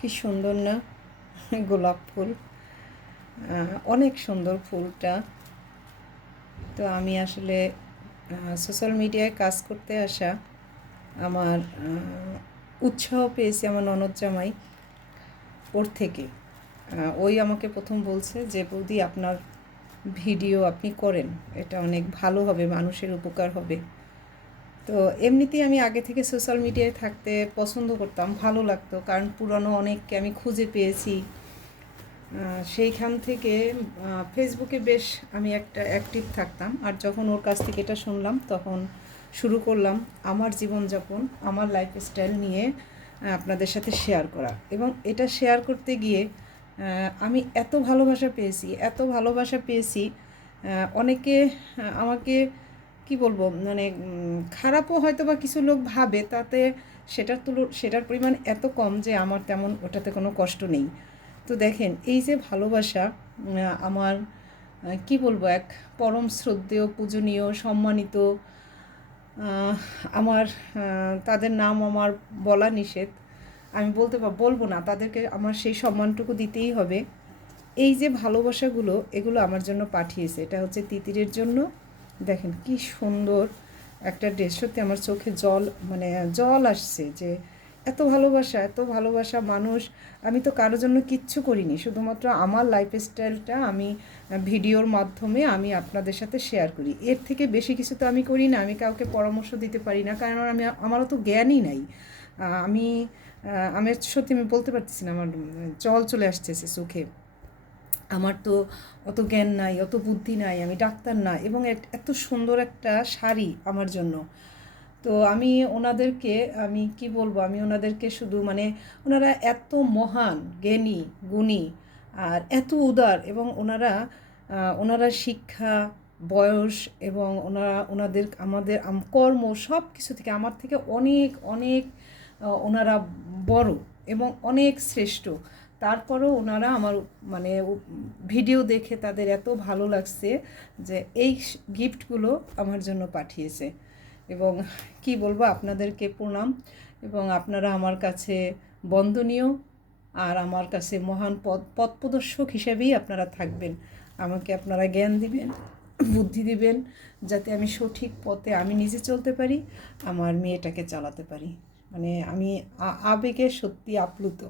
কি সুন্দর না গোলাপ ফুল, অনেক সুন্দর ফুলটা। তো আমি আসলে সোশ্যাল মিডিয়ায় কাজ করতে আসা আমার উৎসাহ পেয়েছি আমার ননদ জামাই ওর থেকে। ওই আমাকে প্রথম বলছে যে বৌদি আপনার ভিডিও আপনি করেন, এটা অনেক ভালো হবে, মানুষের উপকার হবে। তো এমনিতেই আমি আগে থেকে সোশ্যাল মিডিয়ায় থাকতে পছন্দ করতাম, ভালো লাগতো, কারণ পুরনো অনেককে আমি খুঁজে পেয়েছি। সেইখান থেকে ফেসবুকে বেশ আমি একটা অ্যাক্টিভ থাকতাম, আর যখন ওর কাছ থেকে এটা শুনলাম তখন শুরু করলাম আমার জীবনযাপন, আমার লাইফস্টাইল নিয়ে আপনাদের সাথে শেয়ার করা। এবং এটা শেয়ার করতে গিয়ে আমি এত ভালোবাসা পেয়েছি, এত ভালোবাসা পেয়েছি। অনেকে আমাকে কি বলবো, মানে খারাপও হয়তো বা কিছু লোক ভাবে, তাতে সেটার পরিমাণ এত কম যে আমার তেমন ওটাতে কোনো কষ্ট নেই। তো দেখেন এই যে ভালোবাসা, আমার কি বলবো, এক পরম শ্রদ্ধেয়, পূজনীয়, সম্মানিত, আমার তাদের নাম আমার বলা নিষেধ, আমি বলবো না, তাদেরকে আমার সেই সম্মানটুকু দিতেই হবে। এই যে ভালোবাসাগুলো, এগুলো আমার জন্য পাঠিয়েছে। এটা হচ্ছে তিতিরের জন্য। দেখেন কি সুন্দর একটা ড্রেস, সত্যি আমার চোখে জল, মানে জল আসছে যে এত ভালোবাসা, এত ভালোবাসা মানুষ। আমি তো কারোর জন্য কিচ্ছু করিনি, শুধুমাত্র আমার লাইফস্টাইলটা আমি ভিডিওর মাধ্যমে আমি আপনাদের সাথে শেয়ার করি। এর থেকে বেশি কিছু তো আমি করি না, আমি কাউকে পরামর্শ দিতে পারি না, কারণ আমারও তো জ্ঞানই নাই। আমি আমি সত্যি আমি বলতে পারতেছি না, আমার জল চলে আসতেছে চোখে। আমার তো অত জ্ঞান নাই, অত বুদ্ধি নাই, আমি ডাক্তার না, এবং এত সুন্দর একটা শাড়ি আমার জন্য। তো আমি ওনাদেরকে, আমি কি বলবো, আমি ওনাদেরকে শুধু, মানে ওনারা এত মহান, জ্ঞানী, গুণী, আর এত উদার, এবং ওনারা শিক্ষা, বয়স, এবং ওনাদের আমাদের কর্ম সব কিছু থেকে আমার থেকে অনেক অনেক ওনারা বড় এবং অনেক শ্রেষ্ঠ। তারপরেও ওনারা আমার, মানে ভিডিও দেখে তাদের এত ভালো লাগছে যে এই গিফটগুলো আমার জন্য পাঠিয়েছে। এবং কি বলবো, আপনাদেরকে প্রণাম। এবং আপনারা আমার কাছে বন্দনীয়, আর আমার কাছে মহান পথপ্রদর্শক হিসেবেই আপনারা থাকবেন। আমাকে আপনারা জ্ঞান দিবেন, বুদ্ধি দিবেন, যাতে আমি সঠিক পথে আমি নিজে চলতে পারি, আমার মেয়েটাকে চালাতে পারি। মানে আমি আবেগে সত্যি আপ্লুত।